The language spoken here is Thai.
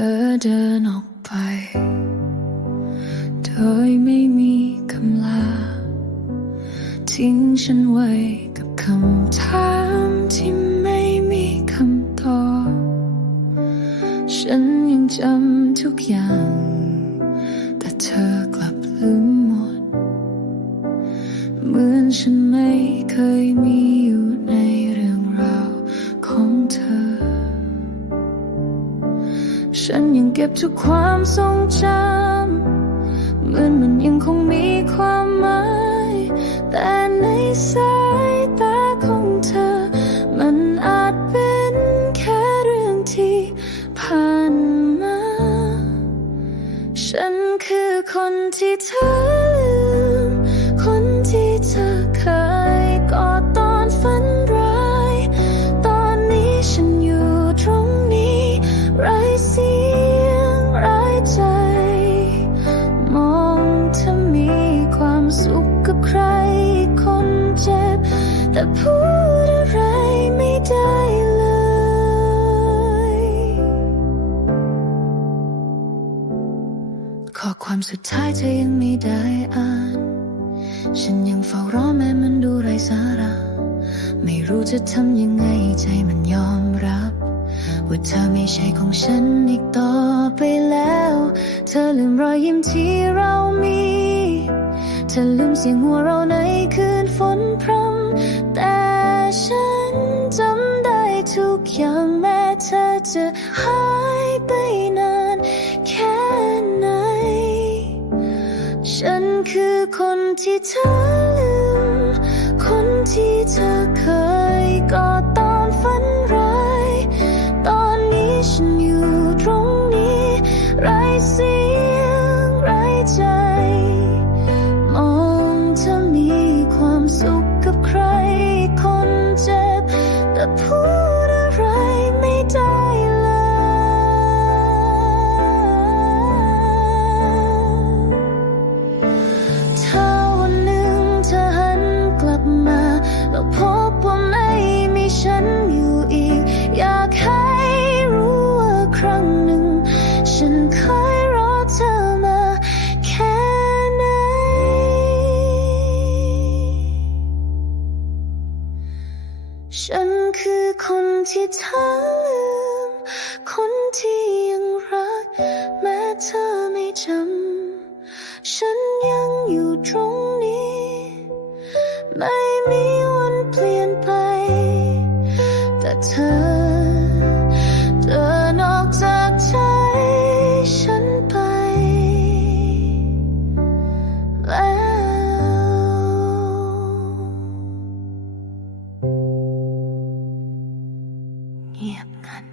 อเดินออกไป โดยไม่มีคำลา ทิ้งฉันไว้กับคำถามที่ไม่มีคำตอบ ฉันยังจำทุกอย่าง แต่เธอ ก็บทุกความทรงจำเหมือนมันยังคงมีความหมาย แต่ในสายตาของเธอ มันอาจเป็นแค่เรื่องที่ผ่านมา ฉันคือคนที่เธอ แต่พูดอะไรไม่ได้เลย ข้อความสุดท้ายเธอยังไม่ได้อ่าน ฉันยังเฝ้ารอแม้มันดูไร้สาระ ไม่รู้จะทำยังไงใจมันยอมรับ ว่าเธอไม่ใช่ของฉันอีกต่อไปแล้ว เธอลืมรอยยิ้มที่เรามี เธอลืมเสียงหัวเราะในคืนฝนพรำแต่ ฉันจำได้ทุกอย่างแม้เธอจะหายไปนานแค่ไหน ฉันคือคนที่เธอลืม คนที่เธอเคย แฉันคือคนที่เธอลืม คนที่ยังรัก แม้เธอไม่จำ ฉันยังอยู่ตรงนี้ ไม่มีวันเปลี่ยนไป แต่เธอ เงียบงัน